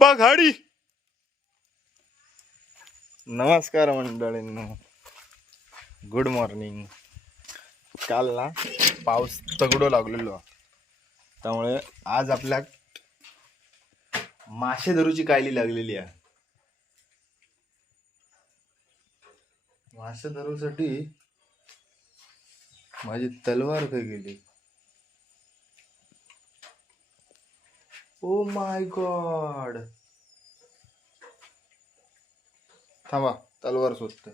पघाडी. नमस्कार मंडळींनो. Good morning काल ना पाऊस तगडो लागलेलो. त्यामुळे आज आपल्या मासे धरूची कायली लागलेली आहे. मासे धरूसाठी माझी तलवार काय गेली. ओ माय गॉड थांबा तलवार सोडतोय.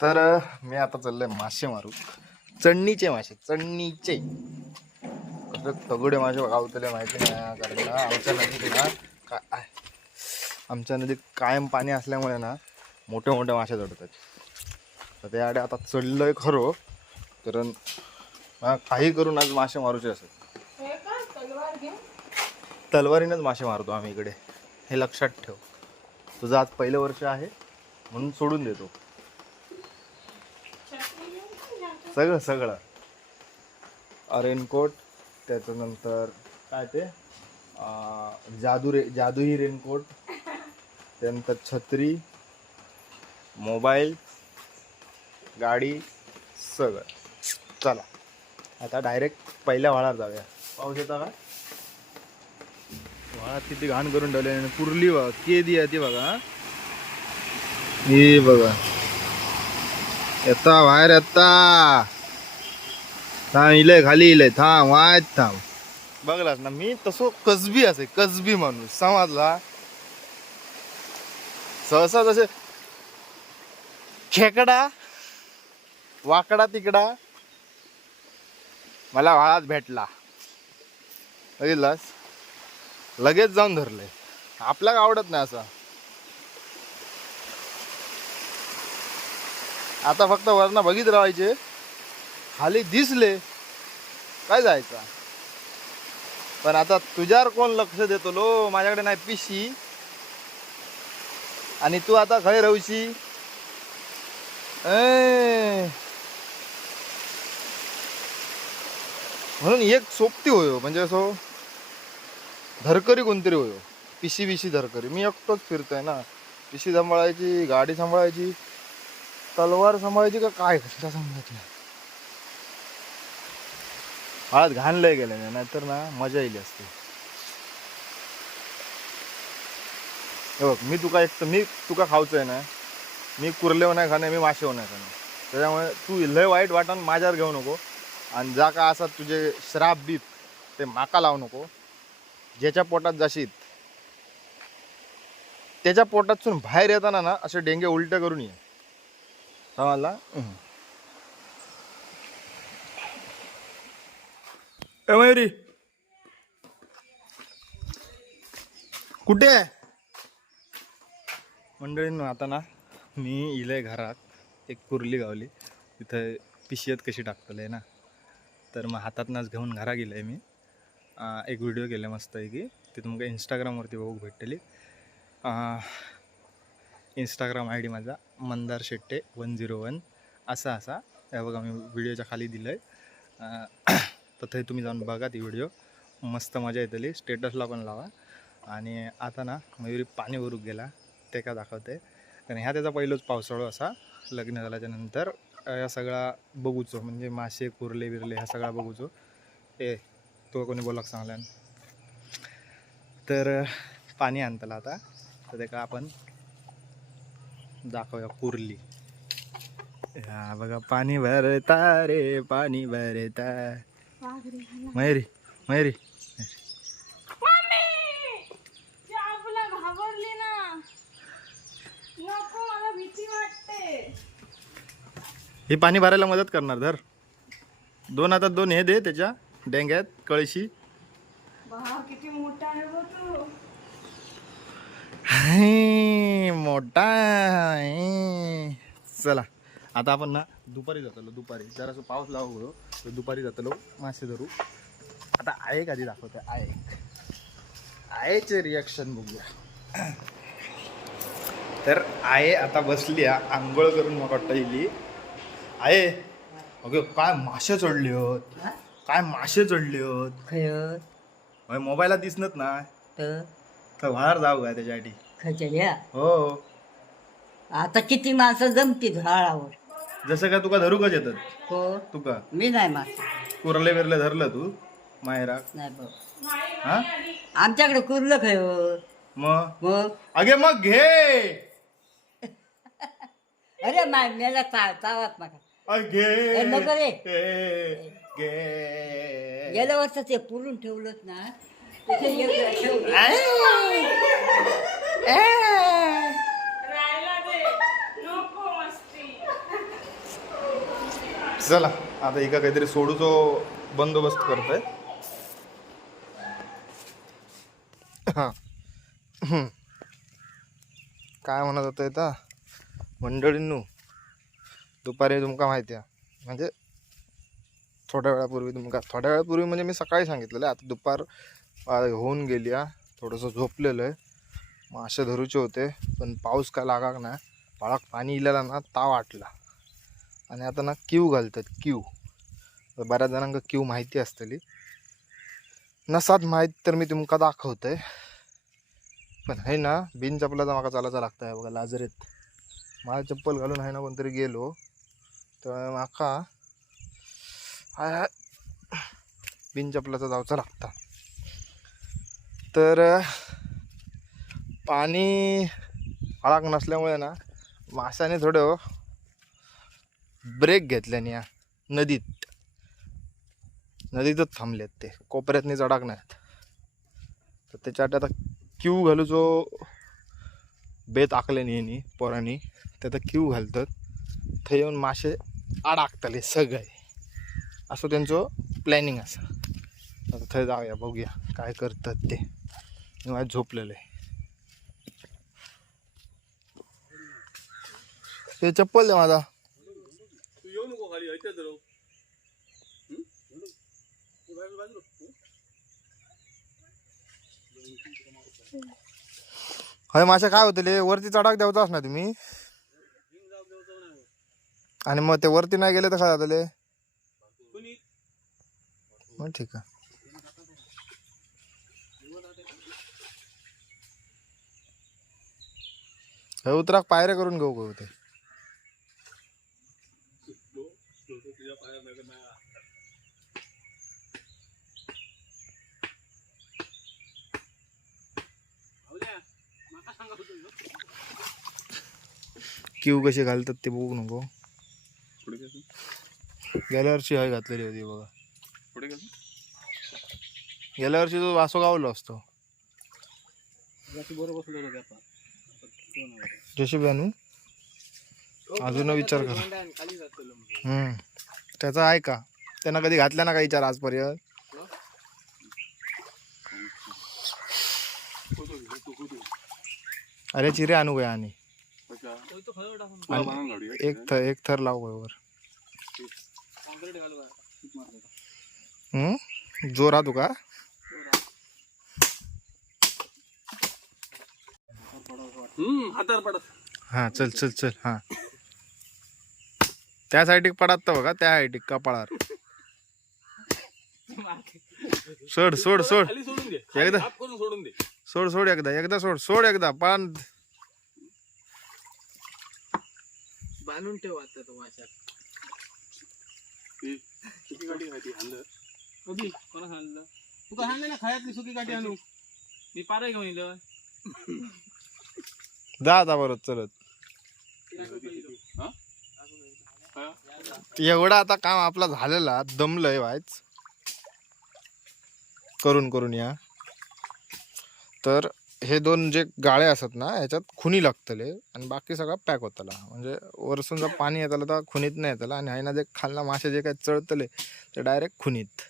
तर मी आता चाललंय मासे मारू. चढणीचे मासे चढणीचे कसं तगडे मासे गावतले माहिती नाही कारण ना आमच्या नदीत ना का आमच्या नदीत कायम पाणी असल्यामुळे ना मोठे मोठे मासे चढतात तर आड्या आता चढलोय खरो कारण काही करून आज मासे मारूचे असत तलवारीनंच मासे मारतो आम्ही इकडे. हे लक्षात ठेव. तुझं आज पहिलं वर्ष आहे म्हणून सोडून देतो. सगळं सगळं. रेनकोट त्याच्यानंतर काय ते? जादू रे जादूही रेनकोट त्यानंतर छत्री मोबाईल गाडी सगळं. चला. आता डायरेक्ट पहिल्या वाळात जाऊया. पाऊस येता का? वाळात किती घाण करून ठेवले आणि पुरली बघा केदी आहे ती बघा हे. बघा. येता बाहेर येता. थांब इलय खाली इलय थांब वाय थांब. बघलास ना मी तसो कसबी असे कसबी माणूस समजला? सहसा जसे खेकडा वाकडा तिकडा. मला वाळात भेटला. बघितलास? लगेच जाऊन धरले. आपल्याला आवडत नाही असं. आता फक्त वरनं बघित राहायचे खाली दिसले. काय जायचं? पण आता तुझ्यावर कोण लक्ष देतो लो? माझ्याकडे नाही पिशी. आणि तू आता खय राहूशी म्हणून एक सोबती होयो. म्हणजे असं धरकरी कोणतरी होयो. पिशी बिशी धरकरी. मी एकटोच फिरतोय ना. पिशी सांभाळायची गाडी सांभाळायची तलवार सांभाळायची का काय? कशा समजत नाही हळद घाणलंय गेलं नाहीतर ना मजा येईल असते. हे बघ मी तुका एक तर मी तुका खावचंय ना. मी कुर्लेव नाही खाणे मी माशेव नाही खाणे त्याच्यामुळे तू लय वाईट वाटण माझ्यावर घेऊ नको. आणि जा का असा तुझे श्राप बीप ते माका लावू नको. ज्याच्या पोटात जाशीत त्याच्या पोटातून बाहेर येताना ना असे डेंगे उलटे करून ये. समजला? ए मयुरी. कुठे आहे? मंडळींनो आता ना मी इलय घरात एक कुर्ली गावली. तिथं पिशयत कशी टाकतले ना? तर मग हातातनंच घेऊन घरा गेलो आहे मी. एक व्हिडिओ केले मस्त आहे की ते तुमका इंस्टाग्रामवरती बघू भेटली. इंस्टाग्राम आय डी माझा Mandar Shette one zero one. असा असा. हे बघा मी व्हिडिओच्या खाली दिलं आहे तर थंय तुम्ही जाऊन बघा ती व्हिडिओ. मस्त मजा येतली. स्टेटसला पण लावा. आणि आता ना मयुरी पाणी भरूक गेला. ते का दाखवते आणि ह्या त्याचा पहिलोच पावसाळा असा लग्न झाल्याच्यानंतर. या सगळा बघूचो म्हणजे मासे कुर्ले बिरले ह्या सगळा बघूचो. ए तो कोणी बोलाक सांगल्यान तर पाणी आणतला आता. तर ते का आपण दाखवूया कुर्ली. हा बघा पाणी भरता रे पाणी भरता. मयुरी मयुरी आपला घाबरली ना नको मला भीती वाटते हे पाणी भरायला मदत करणार धर. दोन हातात दोन हे दे त्याच्या डेंग्यात कळशी. किती मोठा आहे मोठा. चला आता आपण ना दुपारी जातलो दुपारी. जरासं पाऊस लागू तर दुपारी जातलो मासे धरू. आता आहे आधी दाखवते आहे आयचे रिॲक्शन बघूया. तर आहे आता बसली आंघोळ करून मग वाटतं येईल आहे. अगे काय मासे चढले होत? हा? काय मासे चढले होत? खय अय, मोबाईलात दिसत ना तर? तर बाहेर जाऊ का त्याच्यासाठी? खचल्या हो. आता किती माणसं जमतील झाडावर जसं काय तुका धरू कच येतात. हो. तुका? मी नाही माणसं कुरले बिरले धरलं तू? मायरा नाही हा? आमच्याकडे कुर्लं खय मग मग? अगे मग घे! अरे माय मेला घे ए, नको रे. गेल्या वर्षात ते पुरून ठेवलंच ना एक ठेवलं राहायला दे. नको मस्ती. चला आता एका काहीतरी सोडूचो बंदोबस्त करतोय हा. हम्म. काय म्हणत होतं मंडळींनू दुपारी तुमका माहिती आहे. म्हणजे थोड्या वेळापूर्वी तुमका थोड्या वेळापूर्वी म्हणजे मी सकाळी सांगितलेलं आहे. आता दुपार होऊन गेली आहे. थोडंसं झोपलेलं आहे. मासे धरूचे होते पण पाऊस काय लागाक ना बाळाक पाणी इलेला ना ताव आटला. आणि आता ना क्यू घालतात क्यू बऱ्याच जणांना क्यू माहिती असतली. नसात माहीत तर मी तुमका दाखवतोय. पण आहे ना बिन चपलाचा माका चालायचा लागतं आहे बघा लाजरेत. मला चप्पल घालून आहे ना कोणतरी गेलो. तर माका हाय बिन चपलाचा जावचा लागता. तर पाणी हळाक नसल्यामुळे ना माशाने थोडं ब्रेक घेतल्याने या नदीत. नदीतच थांबलेत ते. कोपऱ्यातनी चढाक नाहीत तर त्याच्यासाठी आता क्यू घालूचो बेत आखल्याने यांनी पोरांनी. ते आता क्यू घालतात. थंय येऊन मासे आडाकतले सगळे. असं त्यांचं प्लॅनिंग असं. आता थंय जाऊया बघूया काय करतात ते. मी माझ्या झोपलेलं. आहे ते चप्पल दे माझा. हय माशा काय होतले वरती चढाक देवताच ना तुम्ही. आणि मग ते वरती नाही गेले तर काय जातले मग ठीक आहे. हे उतराक पायऱ्या करून घेऊ का होते क्यू कशी घालतात ते बघू नको. गेल्या वर्षी हय घातलेली होती बघा. गेल्या वर्षी तो वासो गावलो असतो. जशी आणू अजून विचार कर. हम्म. त्याचा आहे का? त्यांना कधी घातल्या ना का विचार आजपर्यंत? अरे चिरे आणू काय आणि. आणि एक थर एक थर लाव बरोबर हम्म? जोर तू का? हा चल चल चल हा. त्या साईडीक पडात बघा त्या साईडीक कपाळावर सोड सोड सोड. एकदा. सोड सोड एकदा एकदा सोड सोड एकदा पण बांधून ठेव आता तो माशा कधी कोणा सांगितलं तुका सांगले ना खायातली सुकी काठी आणू मी पारा घेऊन येलो जा आता बरोबर चलत. एवढा आता काम आपला झालेला दमलंय व्हायच. करून करून या. तर हे दोन जे गाळे असतात ना ह्याच्यात खुनी लागतले आणि बाकी सगळं पॅक होतला. म्हणजे वरसून जर पाणी येतलं तर खुनीत नाही येतलं आणि हायना जे खालना मासे जे काही चढतले ते डायरेक्ट खुनीत.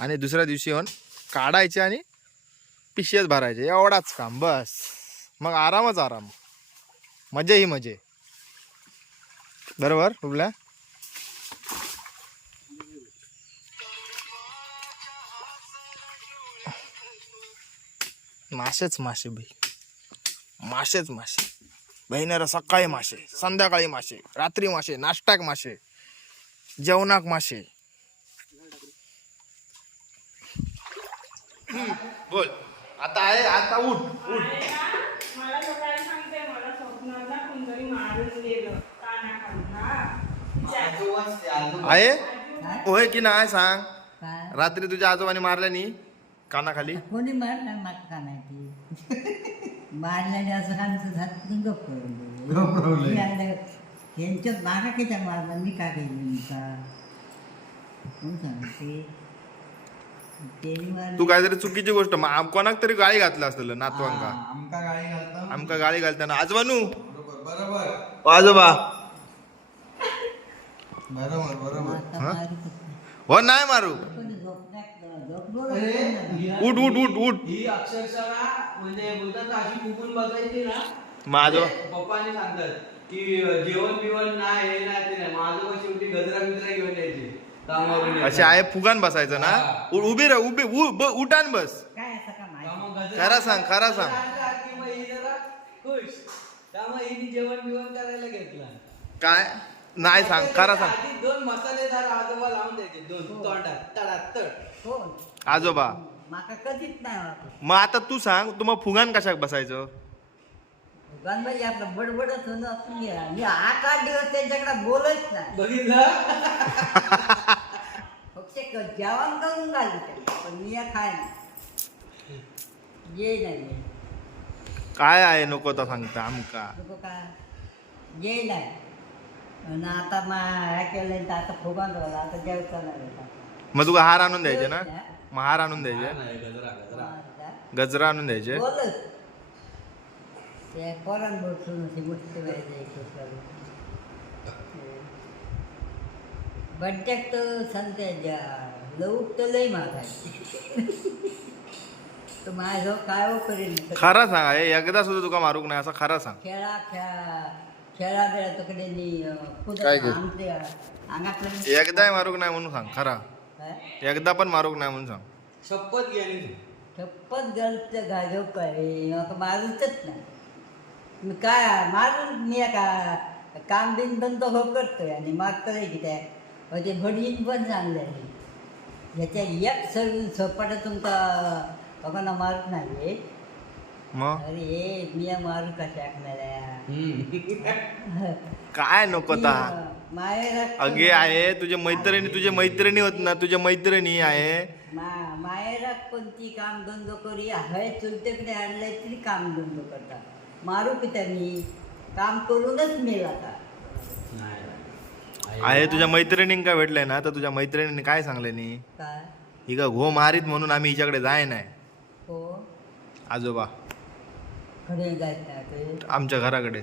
आणि दुसऱ्या दिवशी येऊन काढायचे आणि पिशीच भरायचे. एवढाच काम बस. मग आरामच आराम. मजे ही मजे. बरोबर रुबल्या? मासेच मासे बाई. मासेच मासे. बहिणीला सकाळी मासे संध्याकाळी मासे रात्री मासे नाश्त्याक मासे जेवणाक मासे. बोल. आता आहे आता उठ उठ. मला सकाळी सांगते मला स्वप्नाला कोणतरी मारून गेलं. कानाखालून आहे? होय की नाही सांग. रात्री तुझ्या आजोबाने मारल्या नी कानाखाली? कोणी मारणार मारल्याने असं आमचं त्यांच्यात मागा किती मारला मी का केली का कोण सांगते? त्यांनी मारलं तू काहीतरी चुकीची गोष्ट कोणाक तरी गाळी घातलं असतं नातवांका आमका गाडी घालता आमका गाळी घालताना. आजोबानू बरोबर बरोबर. ओ आजोबा बरोबर बरोबर. आता हा? मारू कसं? हो नाही मारू पण झोपण्यात झोपलो ना. उठ उठ उठ उठ. ही अक्षरशः ना म्हणजे बोलतात ना अशी फुगून बसायची ना. मग आजोबा ते पप्पानी सांगतात की जेवण बिवण नाही हे नाही ते नाही. मग आजोबा शेवटी गजरा बिजरा घेऊन यायचे. कामावरून असे. आहे फुगान बसायचं ना? उ- उभी राह उभी उ- ब- उठान बस. काय असं का माहिती त्यामुळे गजरा- खरं सांग, खरं सांग. गजरा आणला की मग ही जरा खुश. त्यामुळे हिने जेवण बिवण करायला घेतला? काय? नाही सांग खरा सांग. आधी दोन मसालेदार आजोबा लावून द्यायचे दोन हो. तोंडात तडात तड कोण आजोबा. माका कधीच नाही वाटत. मग आता तू सांग तू मग फुगान कशाक बसायचं? गणबाई आपलं बडबडत होणं आपण गेला मी आठ आठ दिवस त्यांच्याकडे बोलत नाही. बघितलं? फक्त एक जेवण करून घालू त्यांना. पण मी या खाय नाही. काय आहे नको तर सांगता आमका? नको का? नाही. आणि आता मा ह्या केलं तर आता फुगान राहिला आता जेवता नाही आता. मग तुला हार आणून द्यायचे ना? मग हार आणून द्यायचे. गजरा गजरा. आता गजरा आणून द्यायचे. बड्ड्याक तर सांगते लवक तर लय महाग आहे माझं काय हो करेन? खरा सांग आहे एकदा सुद्धा तुका मारूक नाही असं खरा सांग. खेळा खेळा खेळा बेळा तुकडे काय अंगातलं. एकदाही मारूक नाही म्हणून सांग खरा. काय? एकदा पण मारूक नाही म्हणून सांग. शपथ नी. शपथ गलत गाजव काय म्हाका मारूच नाही. मी काय मारून मी का काम बिन धंदो हो करतोय आणि मागतोय कितें म्हणजे भडीन पण सांगलेली ह्याच्या एक सर सपाट तुमका कोणाला मारूक नाही मग? अरे मी मारू कशाक हम्म. काय नको ता? अगे आहे तुझे मैत्रिणी तुझे मैत्रिणी होत ना तुझ्या मैत्रिणी आहे. कोणती काम धंदो करी हय चुलतेकडे आणलंय तरी काम धंदो करता. मारू किती मी काम करूनच मेल आता. आहे तुझ्या मैत्रिणींक काय भेटलंय ना? तर तुझ्या मैत्रिणीने काय सांगले नी? काय ही का घो मारीत म्हणून आम्ही हिच्याकडे जाय नाही हो. आजोबा. खडे जायचं ते आमच्या घराकडे.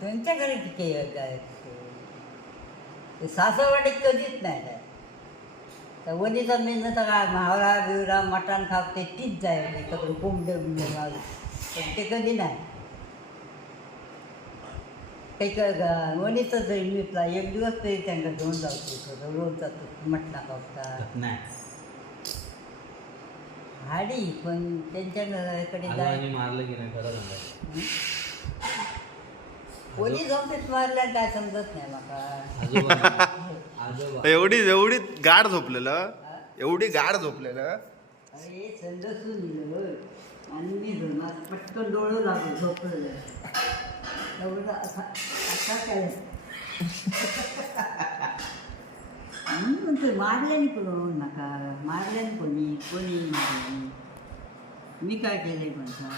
त्यांच्या घरी किती ते सासरवाडीत कधीच नाही जाय तर वनीचा मेहनत काय महावरा बिवरा मटण खाप ते तीच जायचे सगळं कोंबडे पण ते कधी नाही. काही वनीचं एक दिवस तरी त्यांना घेऊन जातो रोज जातो मटणा खापता नाही. हाडी पण त्यांच्या घराकडे जाय मारलं की नाही खरं सांगायचं कोणी झोपेत मारल्या काय समजत नाही माका आजोबा. आजोबा एवढी एवढी गाढ झोपलेलं एवढी गाढ झोपलेलं. अरे संदसून दिलं आणि मी पटकन डोळं लागलं झोपलं एवढं असा असा काय? म्हणून म्हणतो मारल्याने कोण नका मारल्याने कोणी कोणी मारल्याने मी काय केलंय म्हणता?